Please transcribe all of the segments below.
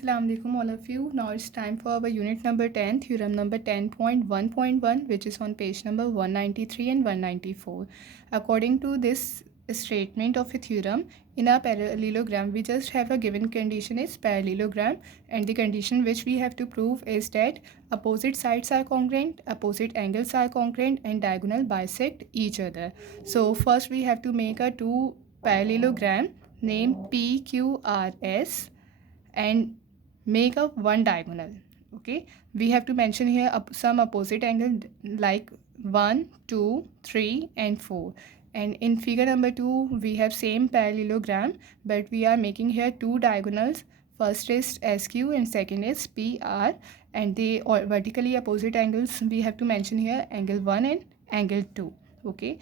Assalamu alaikum all of you. Now it's time for our unit number 10, theorem number 10.1.1, which is on page number 193 and 194. According to this statement of a theorem, in a parallelogram, we just have a given condition is parallelogram, and the condition which we have to prove is that opposite sides are congruent, opposite angles are congruent, and diagonal bisect each other. So first we have to make a two parallelogram named PQRS and make up one diagonal. Okay, we have to mention here some opposite angle like 1, 2, 3 and 4. And in figure number 2 we have same parallelogram, but we are making here two diagonals. First is SQ and second is PR, and the vertically opposite angles we have to mention here angle 1 and angle 2. Okay,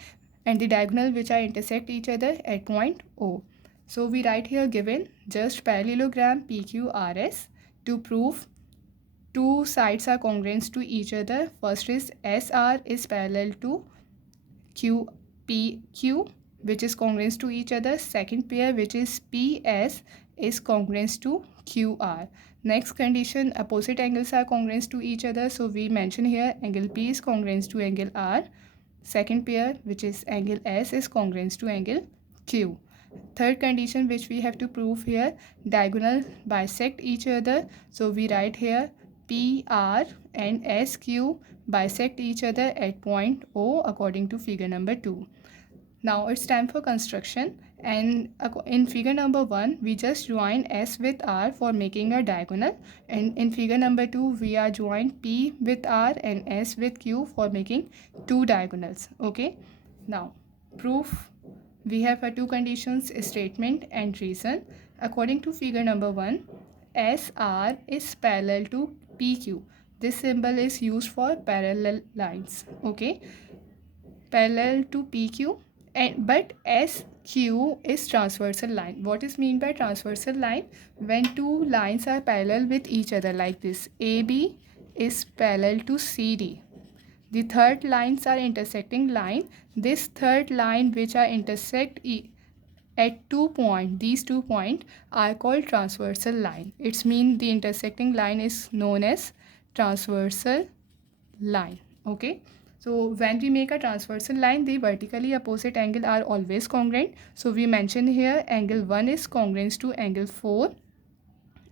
and the diagonal which are intersect each other at point O. So we write here given just parallelogram PQRS to prove two sides are congruent to each other. First is SR is parallel to QPQ, which is congruent to each other. Second pair, which is PS, is congruent to QR. Next condition, opposite angles are congruent to each other. So we mention here angle P is congruent to angle R. Second pair, which is angle S, is congruent to angle Q. Third condition which we have to prove here, diagonal bisect each other. So we write here PR and SQ bisect each other at point O according to figure number 2. Now it's time for construction, and in figure number 1 we just join S with R for making a diagonal, and in figure number 2 we are joined P with R and S with Q for making two diagonals. Okay, now proof. We have two conditions, statement and reason. According to figure number 1, SR is parallel to PQ. This symbol is used for parallel lines. Okay, parallel to PQ, but SQ is transversal line. What is mean by transversal line? When two lines are parallel with each other like this. AB is parallel to CD. The third lines are intersecting line. This third line which are intersect at 2 points, these 2 points are called transversal line. It's mean the intersecting line is known as transversal line. Okay, so when we make a transversal line, the vertically opposite angle are always congruent. So we mention here angle 1 is congruent to angle 4.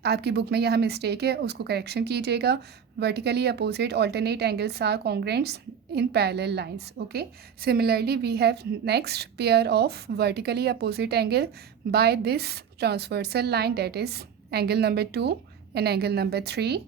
आपकी book में यहाँ mistake है, उसको correction कीजिएगा. Vertically opposite alternate angles are congruent in parallel lines. Okay, similarly we have next pair of vertically opposite angle by this transversal line, that is angle number 2 and angle number 3.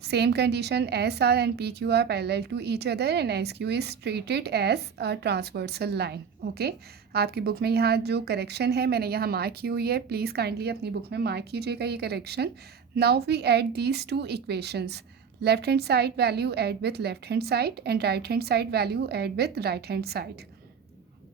Same condition, SR and PQ are parallel to each other and SQ is treated as a transversal line. Okay, आपकी book में यहाँ जो correction है मैंने यहाँ mark की हुई है, प्लीज़ काइंडली अपनी बुक में मार्क कीजिएगा ये correction. Now we add these two equations. Left hand side value add with left hand side and right hand side value add with right hand side.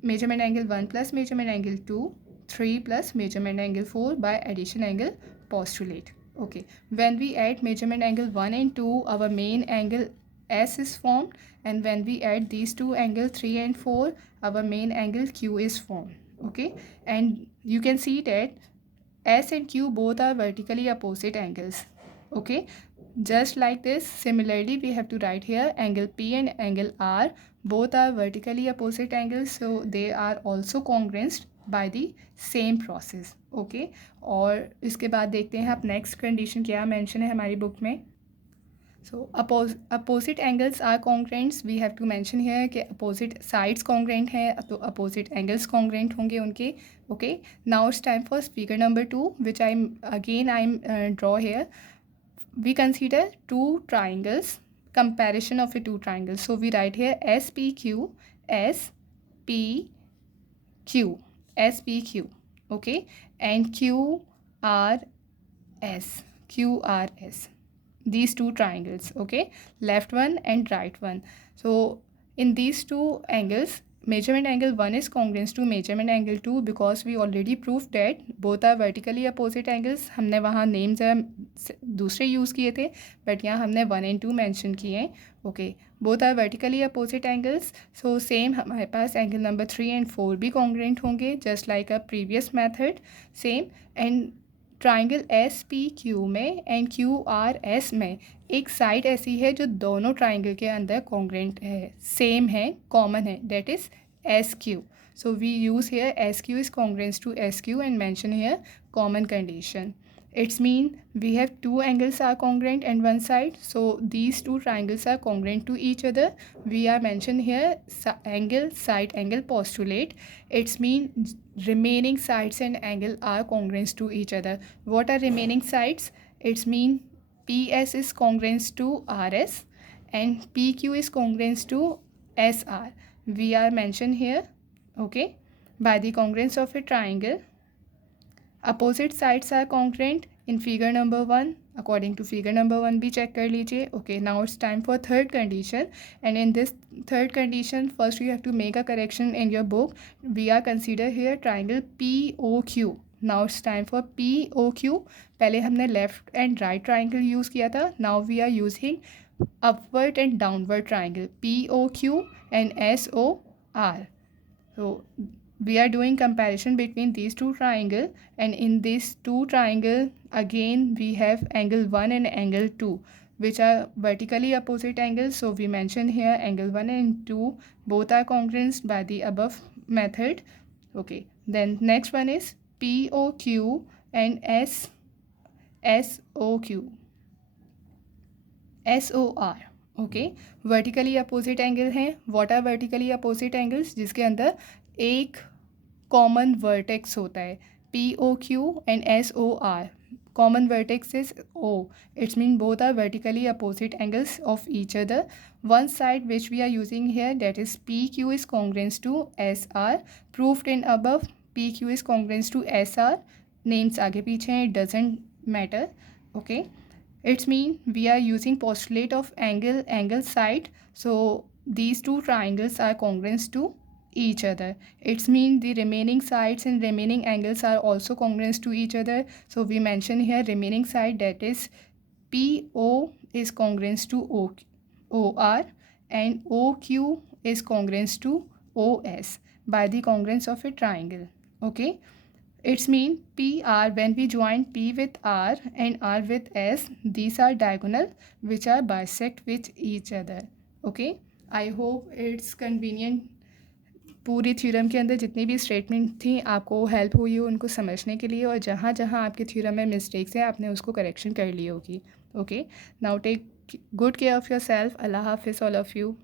Measurement angle 1 plus measurement angle 2, 3 plus measurement angle 4 by addition angle postulate. Okay, when we add measurement angle 1 and 2, our main angle S is formed, and when we add these two angle 3 and 4, our main angle Q is formed. Okay, and you can see that S and Q both are vertically opposite angles. Okay, just like this, similarly we have to write here angle P and angle R both are vertically opposite angles, so they are also congruent by the same process. Okay, और इसके बाद देखते हैं आप next condition क्या mention है हमारी book में. So opposite angles are congruent. We have to mention here कि opposite sides congruent है तो opposite angles congruent होंगे उनके. Okay, now it's time for figure number 2, which I'm draw here. We consider two triangles, comparison of the two triangles. So we write here SPQ, SPQ, SPQ. Okay, and QRS, QRS. These two triangles. Okay, left one and right one. So in these two angles, measurement angle 1 is congruent to measurement angle 2 because we already proved that both are vertically opposite angles. हमने वहाँ names दूसरे use किए थे, but यहाँ हमने 1 and 2 mention किए हैं. Okay, both are vertically opposite angles. So same हमारे पास एंगल नंबर 3 and 4 भी कॉन्ग्रेंट होंगे, just like a previous method same. And triangle S P Q में एंड क्यू आर एस में एक साइड ऐसी है जो दोनों ट्राइंगल के अंदर कॉन्ग्रेंट है, सेम है, कॉमन है, that is S Q. So we use here SQ is congruent to SQ and mention here common condition. It's mean we have two angles are congruent and one side. So these two triangles are congruent to each other. We are mention here angle, side angle postulate. It's mean remaining sides and angle are congruent to each other. What are remaining sides? It's mean PS is congruent to RS and PQ is congruent to SR. We are mention here, okay, by the congruence of a triangle. Opposite sides are congruent in figure number 1. According to figure number 1 भी check कर लीजिए. Okay, now it's time for third condition, and in this third condition first you have to make a correction in your book. We are consider here triangle POQ. Now it's time for POQ. पहले हमने left and right triangle use किया था. Now we are using upward and downward triangle POQ and SOR. So we are doing comparison between these two triangle, and in these two triangle again we have angle 1 and angle 2 which are vertically opposite angles. So we mention here angle 1 and 2 both are congruent by the above method. Okay, then next one is POQ and SOQ. SOR. Okay, vertically opposite angle हैं. What are vertically opposite angles? जिसके अंदर एक common vertex होता है. POQ and SOR. Common vertex is O. It means both are vertically opposite angles of each other. One side which we are using here, that is PQ is congruent to SR. Proved in above, PQ is congruent to SR. Names आगे पीछे हैं, it doesn't matter. Okay. It's mean we are using postulate of angle side. So these two triangles are congruent to each other. It's mean the remaining sides and remaining angles are also congruent to each other. So we mention here remaining side, that is PO is congruent to OR and OQ is congruent to OS by the congruence of a triangle. Okay. It's mean PR, when we join P with R and R with S, these are diagonal which are bisect with each other. Okay, I hope it's convenient. पूरी theorem के अंदर जितनी भी statement थी आपको help हुई हो उनको समझने के लिए, और जहाँ जहाँ आपके थ्योरम में मिस्टेक्स हैं आपने उसको करेक्शन कर ली होगी. Okay, now take good care of yourself. Allah हाफिज़ ऑल ऑफ़ यू.